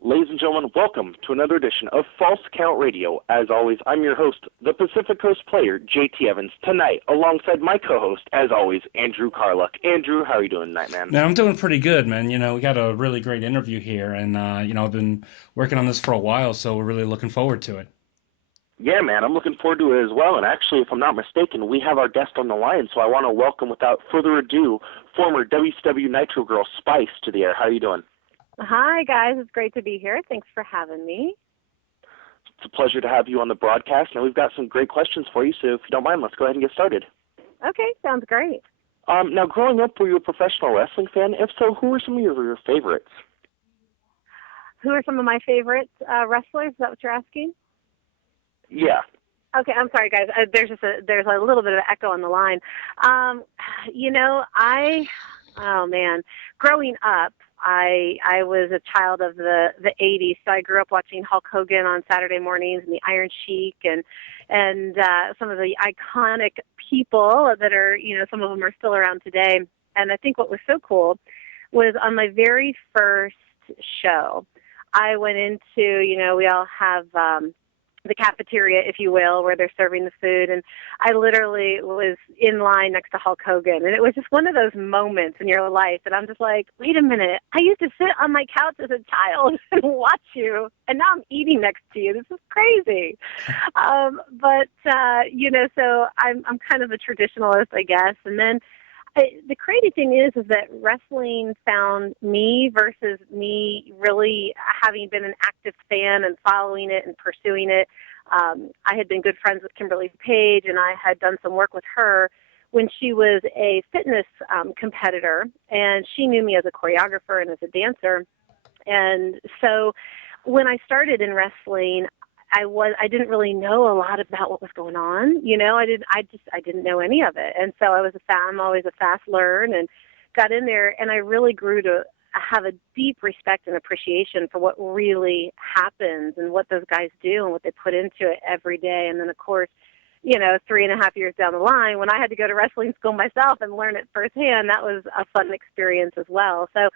Ladies and gentlemen, welcome to another edition of False Count Radio. As always, I'm your host, the Pacific Coast player, J.T. Evans, tonight, alongside my co-host, as always, Andrew Karluk. Andrew, how are you doing tonight, man? Man, I'm doing pretty good, man. We got a really great interview here, and, I've been working on this for a while, so we're really looking forward to it. Yeah, man, I'm looking forward to it as well. And actually, if I'm not mistaken, we have our guest on the line, so I want to welcome, without further ado, former WCW Nitro girl Spice to the air. How are you doing? Hi, guys. It's great to be here. Thanks for having me. It's a pleasure to have you on the broadcast, and we've got some great questions for you, so if you don't mind, let's go ahead and get started. Okay, sounds great. Now, growing up, were you a professional wrestling fan? If so, who were some of your favorites? Who are some of my favorite wrestlers? Is that what you're asking? Yeah. Okay, I'm sorry, guys. There's a little bit of echo on the line. Growing up, I was a child of the 80s, so I grew up watching Hulk Hogan on Saturday mornings and the Iron Sheik and some of the iconic people that are, some of them are still around today. And I think what was so cool was on my very first show, I went into, we all have the cafeteria, if you will, where they're serving the food. And I literally was in line next to Hulk Hogan. And it was just one of those moments in your life that I'm just like, wait a minute, I used to sit on my couch as a child and watch you, and now I'm eating next to you. This is crazy. So I'm kind of a traditionalist, I guess. And then the crazy thing is that wrestling found me versus me really having been an active fan and following it and pursuing it. I had been good friends with Kimberly Page, and I had done some work with her when she was a fitness competitor, and she knew me as a choreographer and as a dancer. And so when I started in wrestling, I didn't really know a lot about what was going on. I didn't know any of it. And so I'm always a fast learn, and got in there, and I really grew to have a deep respect and appreciation for what really happens and what those guys do and what they put into it every day. And then, of course, 3.5 years down the line, when I had to go to wrestling school myself and learn it firsthand, that was a fun experience as well. So,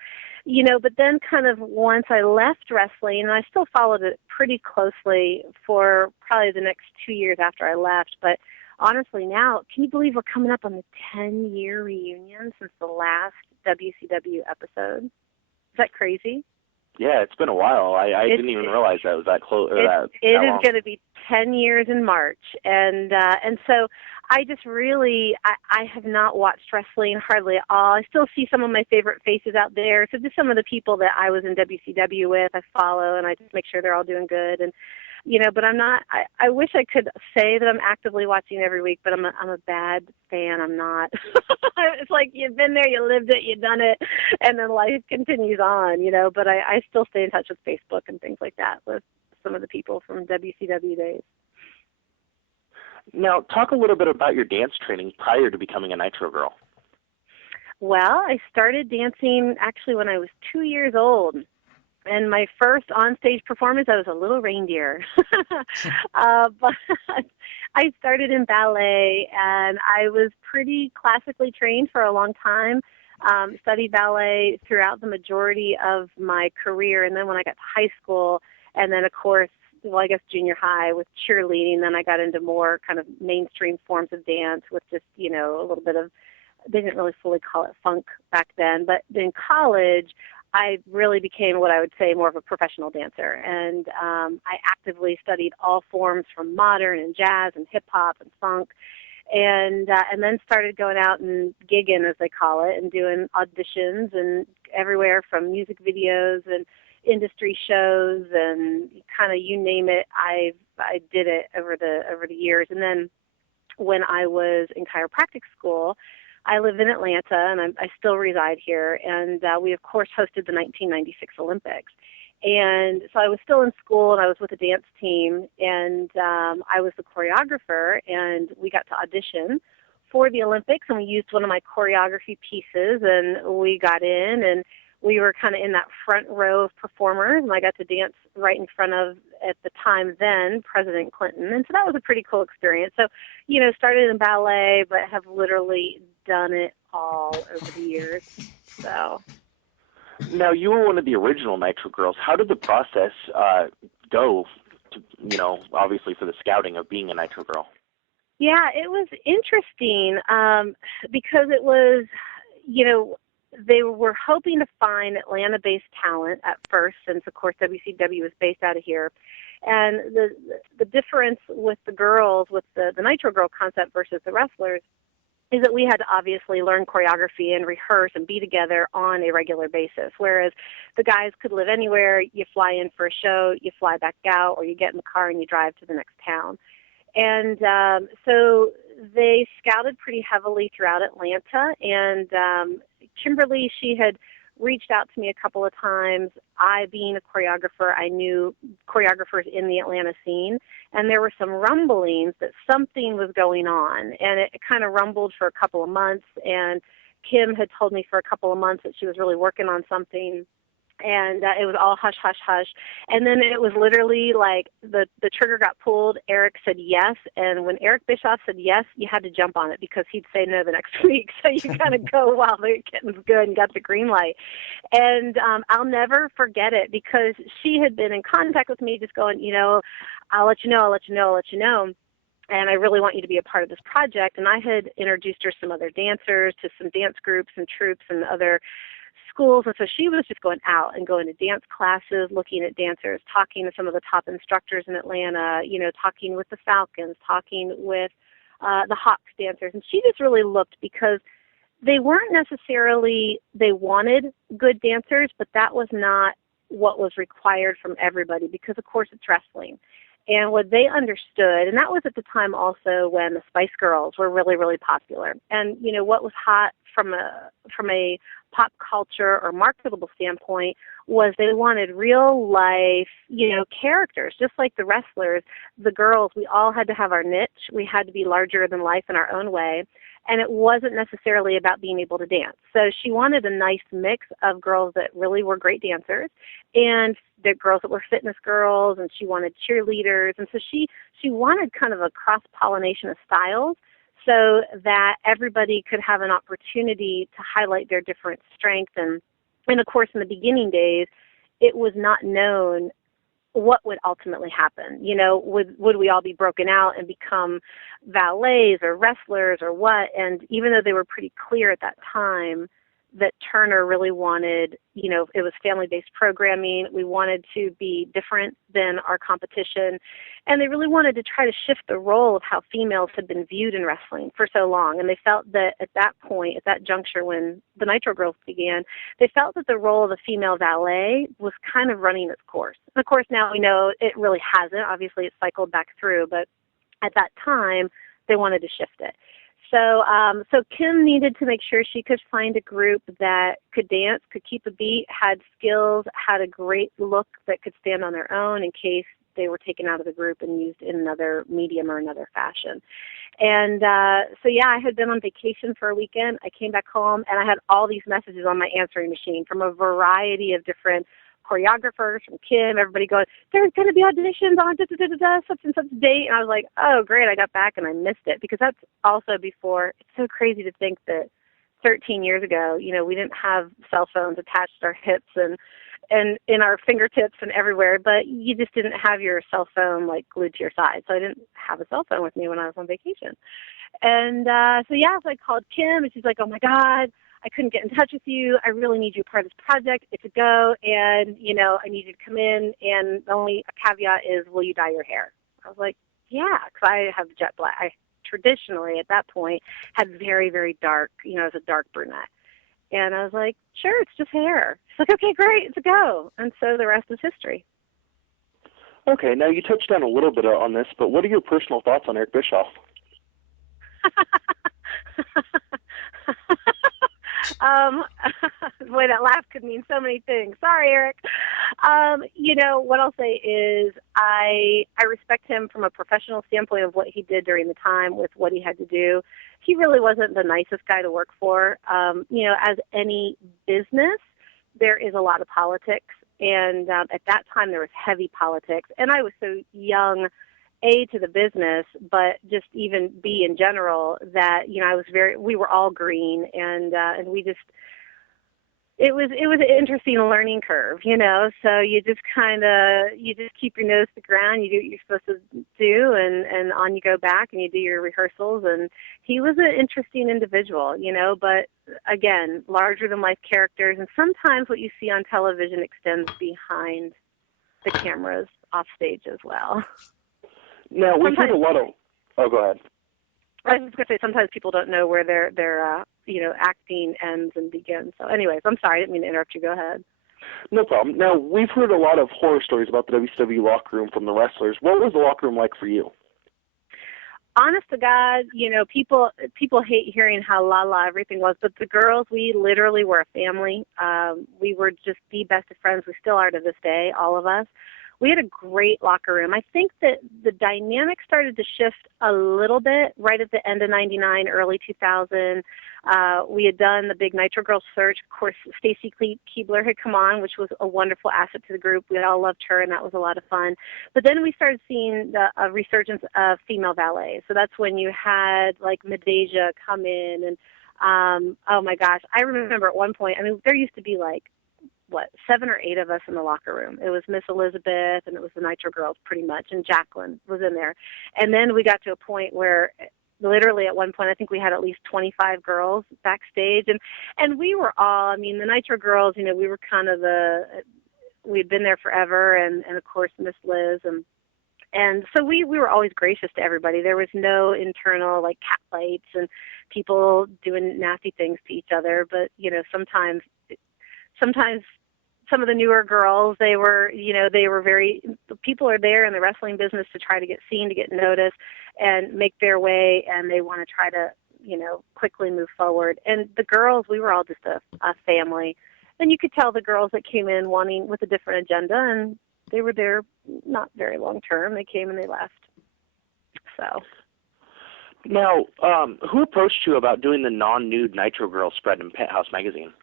but then kind of once I left wrestling, and I still followed it pretty closely for probably the next 2 years after I left. But honestly now, can you believe we're coming up on the 10-year reunion since the last WCW episode? Is that crazy? Yeah, it's been a while. I didn't even realize that was that close. It is going to be 10 years in March, and so I just really I have not watched wrestling hardly at all. I still see some of my favorite faces out there. So just some of the people that I was in WCW with, I follow, and I just make sure they're all doing good. And but I'm not. I wish I could say that I'm actively watching every week, but I'm a bad fan. I'm not. It's like you've been there, you lived it, you've done it, and then life continues on, But I still stay in touch with Facebook and things like that with some of the people from WCW days. Now, talk a little bit about your dance training prior to becoming a Nitro girl. Well, I started dancing actually when I was 2 years old. And my first on-stage performance, I was a little reindeer. But I started in ballet, and I was pretty classically trained for a long time, studied ballet throughout the majority of my career. And then when I got to high school, and then, of course, junior high with cheerleading, then I got into more kind of mainstream forms of dance with just, a little bit of, they didn't really fully call it funk back then. But in college, I really became what I would say more of a professional dancer. And I actively studied all forms from modern and jazz and hip-hop and funk, and then started going out and gigging, as they call it, and doing auditions and everywhere from music videos and industry shows and kind of you name it. I did it over the years. And then when I was in chiropractic school, I live in Atlanta, and I still reside here, and we, of course, hosted the 1996 Olympics. And so I was still in school, and I was with a dance team, and I was the choreographer, and we got to audition for the Olympics, and we used one of my choreography pieces, and we got in, and we were kind of in that front row of performers, and I got to dance right in front of, at the time then, President Clinton. And so that was a pretty cool experience. So, started in ballet, but have literally done it all over the years. So. Now, you were one of the original Nitro girls. How did the process go, obviously for the scouting of being a Nitro girl? Yeah, it was interesting because it was, they were hoping to find Atlanta-based talent at first, since, of course, WCW was based out of here. And the difference with the girls, with the Nitro Girl concept versus the wrestlers, is that we had to obviously learn choreography and rehearse and be together on a regular basis, whereas the guys could live anywhere. You fly in for a show, you fly back out, or you get in the car and you drive to the next town. And so they scouted pretty heavily throughout Atlanta, and Kimberly, she had reached out to me a couple of times. I, being a choreographer, I knew choreographers in the Atlanta scene, and there were some rumblings that something was going on, and it kind of rumbled for a couple of months, and Kim had told me for a couple of months that she was really working on something, and it was all hush, hush, hush. And then it was literally like the trigger got pulled. Eric said yes. And when Eric Bischoff said yes, you had to jump on it because he'd say no the next week. So you got to go while the getting's good and got the green light. And I'll never forget it because she had been in contact with me just going, I'll let you know, I'll let you know, I'll let you know. And I really want you to be a part of this project. And I had introduced her some other dancers to some dance groups and troupes and other schools, and so she was just going out and going to dance classes, looking at dancers, talking to some of the top instructors in Atlanta, talking with the Falcons, talking with the Hawks dancers, and she just really looked because they weren't necessarily, they wanted good dancers, but that was not what was required from everybody because, of course, it's wrestling. And what they understood, and that was at the time also when the Spice Girls were really, really popular. And, what was hot from a pop culture or marketable standpoint was they wanted real life, characters, just like the wrestlers. The girls, we all had to have our niche. We had to be larger than life in our own way. And it wasn't necessarily about being able to dance. So she wanted a nice mix of girls that really were great dancers and the girls that were fitness girls, and she wanted cheerleaders. And so she wanted kind of a cross-pollination of styles so that everybody could have an opportunity to highlight their different strengths. And of course, in the beginning days, it was not known what would ultimately happen. Would we all be broken out and become valets or wrestlers or what? And even though they were pretty clear at that time that Turner really wanted, it was family-based programming. We wanted to be different than our competition. And they really wanted to try to shift the role of how females had been viewed in wrestling for so long. And they felt that at that point, at that juncture when the Nitro Girls began, they felt that the role of the female valet was kind of running its course. And of course, now we know it really hasn't. Obviously, it's cycled back through. But at that time, they wanted to shift it. So Kim needed to make sure she could find a group that could dance, could keep a beat, had skills, had a great look that could stand on their own in case they were taken out of the group and used in another medium or another fashion. And I had been on vacation for a weekend. I came back home, and I had all these messages on my answering machine from a variety of different choreographers, from Kim, everybody going, there's going to be auditions on such and such date. And I was like, oh, great, I got back and I missed it. Because that's also before, it's so crazy to think that 13 years ago, we didn't have cell phones attached to our hips and in our fingertips and everywhere, but you just didn't have your cell phone like glued to your side. So I didn't have a cell phone with me when I was on vacation. And so I called Kim, and she's like, oh my God, I couldn't get in touch with you. I really need you part of this project. It's a go, and, I need you to come in, and the only caveat is, will you dye your hair? I was like, yeah, because I have jet black. I traditionally, at that point, had very, very dark, as a dark brunette. And I was like, sure, it's just hair. She's like, okay, great, it's a go. And so the rest is history. Okay, now you touched on a little bit on this, but what are your personal thoughts on Eric Bischoff? Boy, that laugh could mean so many things. Sorry, Eric. What I'll say is I respect him from a professional standpoint of what he did during the time with what he had to do. He really wasn't the nicest guy to work for. As any business, there is a lot of politics. And at that time, there was heavy politics. And I was so young, A, to the business, but just even B in general, that, we were all green, and we just, it was an interesting learning curve, you know. So you just keep your nose to the ground, you do what you're supposed to do, and on you go back and you do your rehearsals. And he was an interesting individual, you know, but again, larger than life characters, and sometimes what you see on television extends behind the cameras off stage as well. Now we've heard a lot of. Oh, go ahead. I was just going to say, sometimes people don't know where their acting ends and begins. So anyways, I'm sorry, I didn't mean to interrupt you. Go ahead. No problem. Now, we've heard a lot of horror stories about the WCW locker room from the wrestlers. What was the locker room like for you? Honest to God, you know, people hate hearing how la everything was, but the girls, we literally were a family. We were just the best of friends. We still are to this day, all of us. We had a great locker room. I think that the dynamic started to shift a little bit right at the end of 99, early 2000. We had done the big Nitro Girls search. Of course, Stacy Keebler had come on, which was a wonderful asset to the group. We all loved her, and that was a lot of fun. But then we started seeing a resurgence of female valets. So that's when you had, like, Medeja come in. And, oh, my gosh, I remember at one point, I mean, there used to be, like, 7 or 8 of us in the locker room. It was Miss Elizabeth, and it was the Nitro Girls pretty much, and Jacqueline was in there. And then we got to a point where literally at one point I think we had at least 25 girls backstage, and we were all, I mean, the Nitro Girls, you know, we were kind of we'd been there forever, and of course Miss Liz, and so we were always gracious to everybody. There was no internal, like, cat fights and people doing nasty things to each other, but, you know, sometimes some of the newer girls, they were very, people are there in the wrestling business to try to get seen, to get noticed, and make their way, and they want to try to, you know, quickly move forward. And the girls, we were all just a family. And you could tell the girls that came in wanting with a different agenda, and they were there not very long term. They came and they left. So. Now, who approached you about doing the non-nude Nitro Girl spread in Penthouse magazine?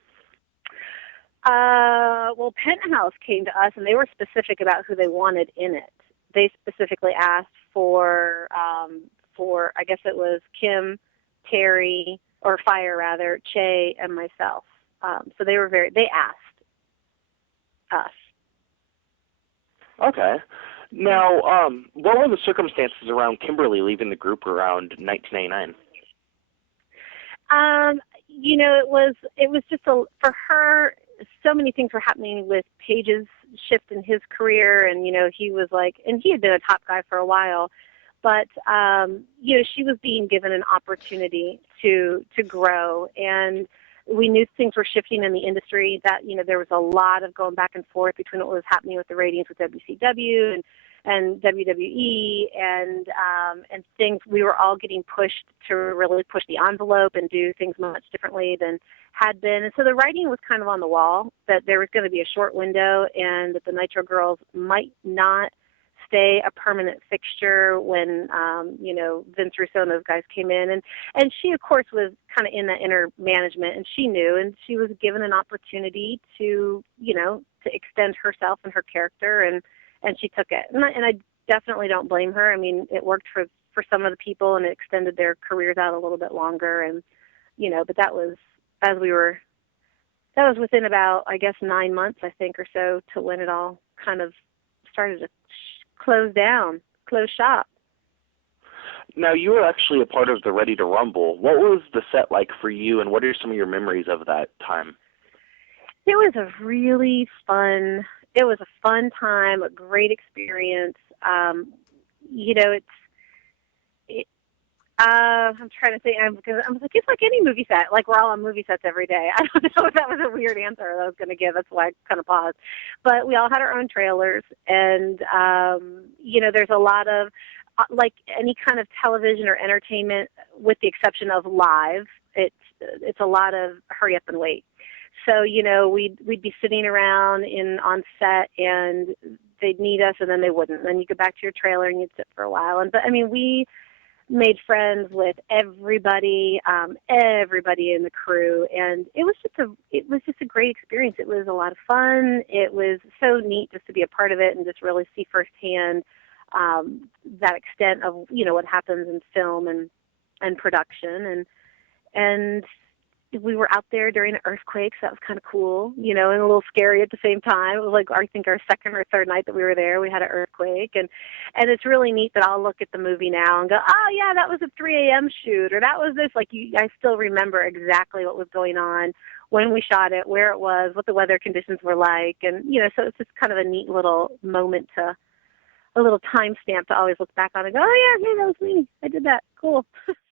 Well, Penthouse came to us, and they were specific about who they wanted in it. They specifically asked for I guess it was Kim, Terry, or Fire rather, Che, and myself. So they asked us. Okay. Now, what were the circumstances around Kimberly leaving the group around 1999? You know, it was just for her. So many things were happening with Paige's shift in his career, and, you know, he was like, and he had been a top guy for a while, but, you know, she was being given an opportunity to grow, and we knew things were shifting in the industry, that, you know, there was a lot of going back and forth between what was happening with the ratings with WCW and WWE, and things, we were all getting pushed to really push the envelope and do things much differently than had been. And so the writing was kind of on the wall that there was going to be a short window, and that the Nitro Girls might not stay a permanent fixture when, you know, Vince Russo and those guys came in. And she, of course, was kind of in that inner management, and she knew, and she was given an opportunity to, you know, to extend herself and her character, and she took it. And I definitely don't blame her. I mean, it worked for some of the people, and it extended their careers out a little bit longer. And, you know, but that was within about, I guess, 9 months, I think, or so, to when it all kind of started to close shop. Now, you were actually a part of the Ready to Rumble. What was the set like for you, and what are some of your memories of that time? It was a really fun time, a great experience. You know, I'm trying to think. I was like, it's like any movie set. Like, we're all on movie sets every day. I don't know if that was a weird answer that I was going to give. That's why I kind of paused. But we all had our own trailers, and you know, there's a lot of like any kind of television or entertainment, with the exception of live. It's a lot of hurry up and wait. So, you know, we'd be sitting around on set, and they'd need us, and then they wouldn't. And then you go back to your trailer and you'd sit for a while. But I mean, we made friends with everybody in the crew, and it was just a great experience. It was a lot of fun. It was so neat just to be a part of it and just really see firsthand that extent of, you know, what happens in film and production, and we were out there during an earthquake, so that was kind of cool, and a little scary at the same time. It was like, I think our second or third night that we were there, we had an earthquake. And it's really neat that I'll look at the movie now and go, oh, yeah, that was a 3 a.m. shoot, or that was this. Like, I still remember exactly what was going on, when we shot it, where it was, what the weather conditions were like. And, so it's just kind of a neat little moment a little timestamp to always look back on and go, oh, yeah, hey, that was me. I did that. Cool.